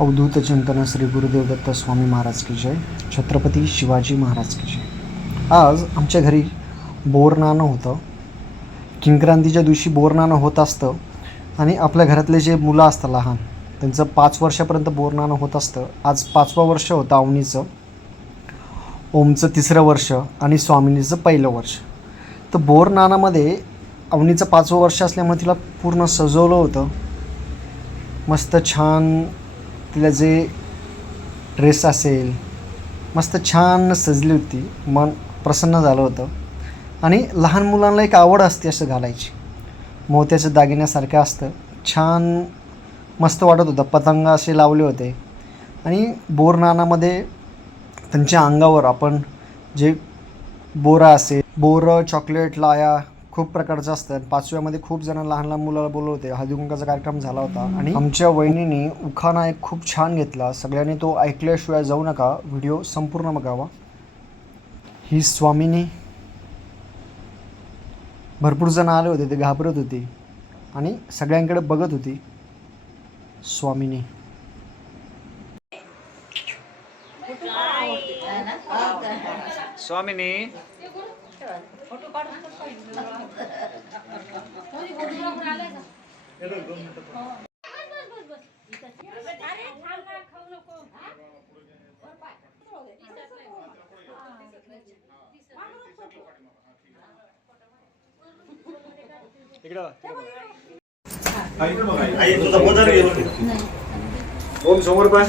अवधूत चिंतन श्री गुरुदेव दत्त स्वामी महाराज की जय छत्रपती शिवाजी महाराज की जय. आज आमच्या घरी बोरनाणं होतं. किंक्रांतीच्या दिवशी बोरनाणं होत असतं आणि आपल्या घरातले जे मुलं असतं लहान त्यांचं पाच वर्षापर्यंत बोरनाणं होत असतं. आज पाचवं वर्ष होतं अवनीचं ओमचं तिसरं वर्ष आणि स्वामिनीचं पहिलं वर्ष. तर बोरनानामध्ये अवनीचं पाचवं वर्ष असल्यामुळे तिला पूर्ण सजवलं होतं. मस्त छान तिला जे ड्रेस असेल मस्त छान सजली होती मन प्रसन्न झालं होतं. आणि लहान मुलांना एक आवड असते असं घालायची. मोत्याचं दागिन्यासारखं असतं. छान मस्त वाटत होतं. पतंग असे लावले होते. आणि बोरनानामध्ये त्यांच्या अंगावर आपण जे बोरा असेल बोरं चॉकलेट लाया खूप प्रकारचं असतं. पाचव्यामध्ये खूप जण लहान लहान मुलाला बोलवले होते हळदी कुंकाचा कार्यक्रम झाला होता. आणि आमच्या वहिनीने उखाणा एक खूप छान घेतला. सगळ्यांनी तो ऐकल्याशिवाय जाऊ नका. व्हिडिओ संपूर्ण बघावा. ही स्वामिनी भरपूर जण आले होते. ते घाबरत होती. आणि सगळ्यांकडे बघत होती. स्वामिनी. स्वामिनी घे. बरं. ओम समोर पण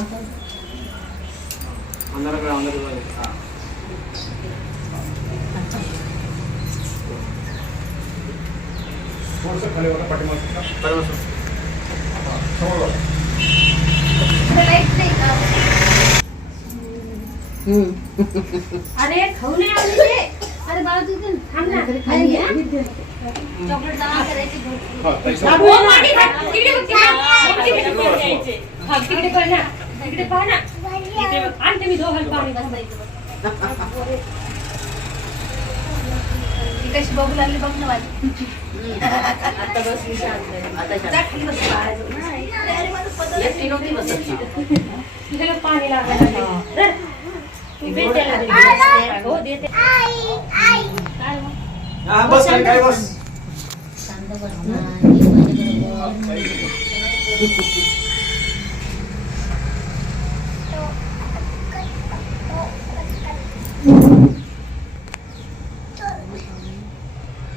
अंधाराकडे. अंधाराकडे हा अरे खाऊ नाही आले ते अरे बाळा तू इथून थांब ना खाली चॉकलेट जमा करायची भरपूर. ओ, मागे खा. तिकडे बघ, तिकडे. ओ, तिकडे बघ. हा, तिकडे पाह ना. तिकडे पाह ना. इथे बघ. आणते मी दोघांना पाणी बसायचं बघ. ती कशी बघू लागली बघ ना माझी आता बसली जा खाली बस बाळाचं. नाही. अरे, तिला पाणी लागायला हो देते काय मग? हा, बस खाली, बस ओम ए ओम असं कोण कोण बसलं असं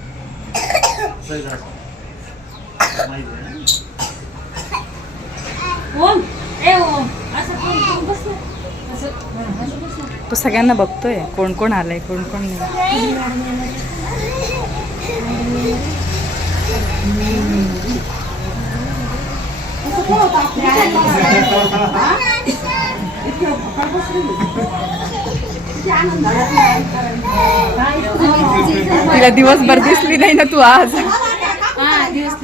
हा, असं बसलं तो सगळ्यांना बघतोय कोण कोण आलंय कोण कोण नाही. तिला दिवसभर दिसली नाही ना तू आज. हा दिवस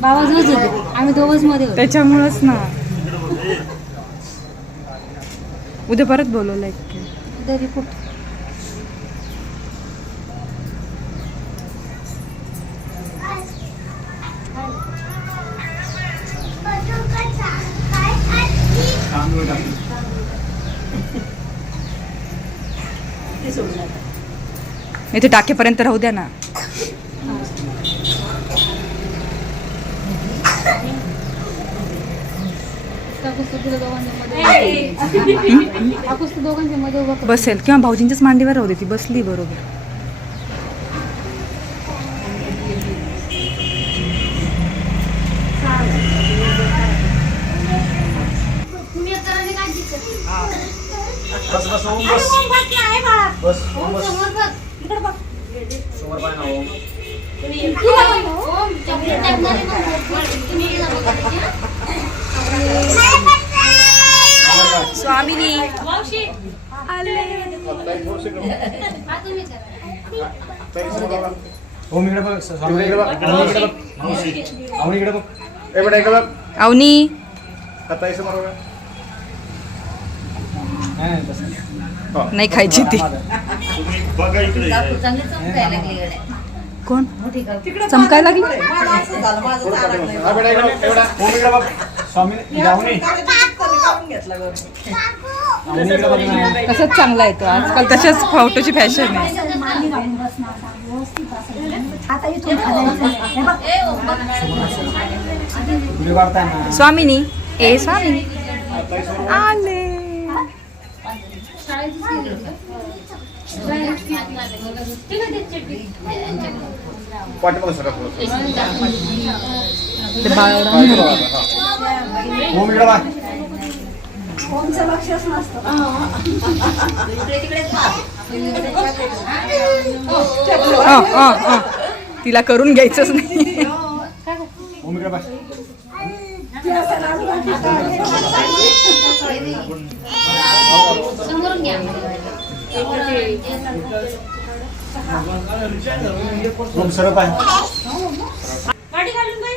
बाबा जोच होते आम्ही दोघच मध्ये त्याच्यामुळंच ना. उद्या परत बोलवलं एक तरी कुठं इथे टाकेपर्यंत राहू द्या ना. बसेल किंवा भाऊजींच्याच मांडीवर राहू दे ती बसली बरोबर? बस बस बस बस. बस. समोर पाय ना ओम. स्वामिनी. मावशी. हा, तुम्ही करा. ओम इकडे बघ स्वामी. इकडे बघ. ओम इकडे बघ ओम इकडे बघ. ए बेटा इकडे बघ. अवनी. आता बरोबर. नाही नाही, खायची ती. कोण? चमकायला लागली? हा तसंच चांगला येतो आजकाल तशाच फोटोची फॅशन आहे. स्वामिनी. ए स्वामिनी. आले. पाठीमागं सरका थोडंसं. ते बाळ इकडं बघ. ओम इकडं बघ. ओमचं लक्षच नसतं अ, अ, अ. तिला करून घ्यायचंच नाही ओम इकडं बघ. समोरून घ्या. ओम सरळ पाय गाडी घालून काय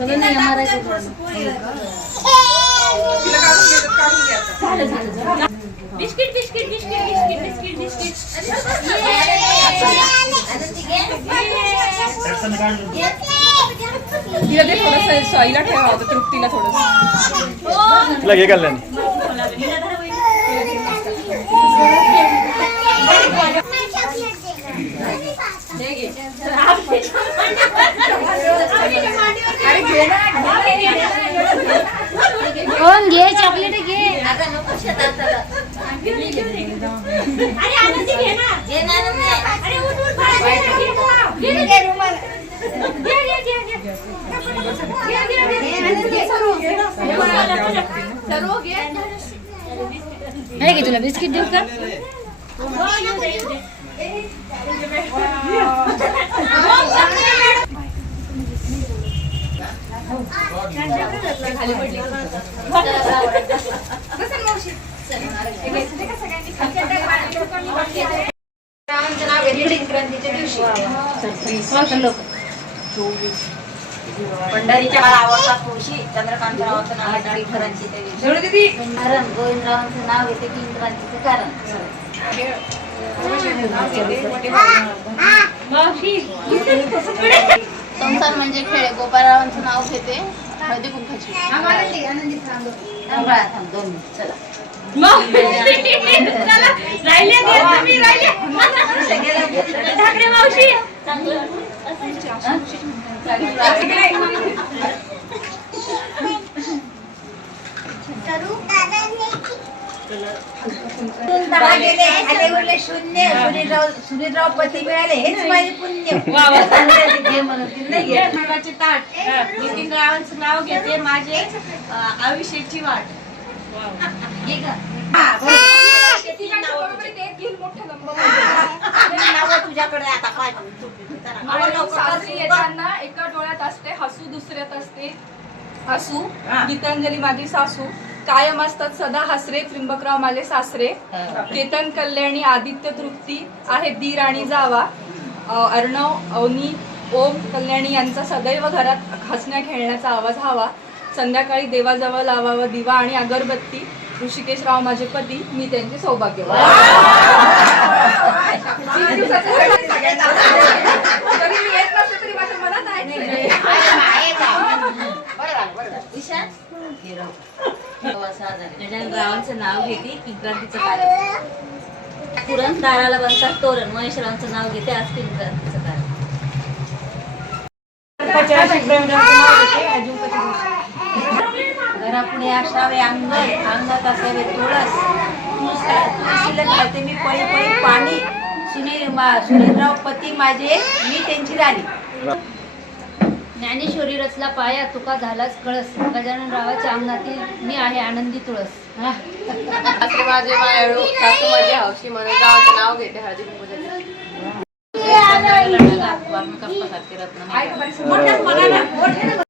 होतो अंकित. आनंदी इकडे आनंदी इकडे बसले. अरे, अरे, अरे, शांत. स्वामी, आई, आई, आई, आई. स्वामी, आई, आनंद, ए, किती? चलो नाही आम्हाला biscuit biscuit biscuit biscuit biscuit biscuit तिला ते थोडस सॉईला ठेवा होतं तृप्तीला थोडस तुला घे कल्याण कोण घे चॉकलेट बिस्किट देऊ हो, येऊ दे. पंढरीच्या काळा आवडता तुळशी चंद्रकांतरावांचं नाव आहे विठ्ठलांची देवी कारण गोविंदरावांचं नाव येते कारण. संसार म्हणजे खेळ गोपाळरावांचं नाव घेते. हळदी कुंकाची. थांब थांब, दोन मिनिट, चला. राहिले ते तुम्ही राहिले ठाकरे मावशी गेले शून्य सुनीलराव सुनीलराव पती मिळाले हेच माझे पुण्य. नावाचे ताट नितीन रावांचं नाव घेते माझे आयुष्याची वाट तुझ्याकडे आता काय सासरी. येताना एका डोळ्यात असते हसू दुसऱ्यात असते हसू हा. गीतांजली माझी सासू कायम असतात सदा हसरे त्रिंबकराव माझे सासरे. केतन कल्याणी आदित्य तृप्ती आहे दीर आणि जावा. अ, अर्णव अवनी ओम कल्याणी यांचा सदैव घरात हसण्या खेळण्याचा आवाज हवा संध्याकाळी देवाजवळ लावावा दिवा आणि अगरबत्ती. ऋषिकेश राव माझे पती मी त्यांचे सौभाग्य तरी मी येत नसले तरी माझ्या मनात आहे. नाव घेते किंक्रांतीचं कारण. पुरण दाराला बनतात तोरण महेशरावांचं नाव घेते आज किंक्रांतीचं कारण. घरापुढे असावे अंगण अंगात असावे तुळस तुळस तुळशीला घालते मी पळी पळी पाणी. सुनील मा- सुनीलराव पती माझे मी त्यांची राणी. ज्ञानेश्वरी रचला पाया तुका झालाच कळस. गजानन रावाच्या अंगणातील मी आहे आनंदी तुळस. हा. सासरे माझे मायाळू सासू माझी हौशी म्हणून गावाचं नाव घेते हळदी कुंकूच्या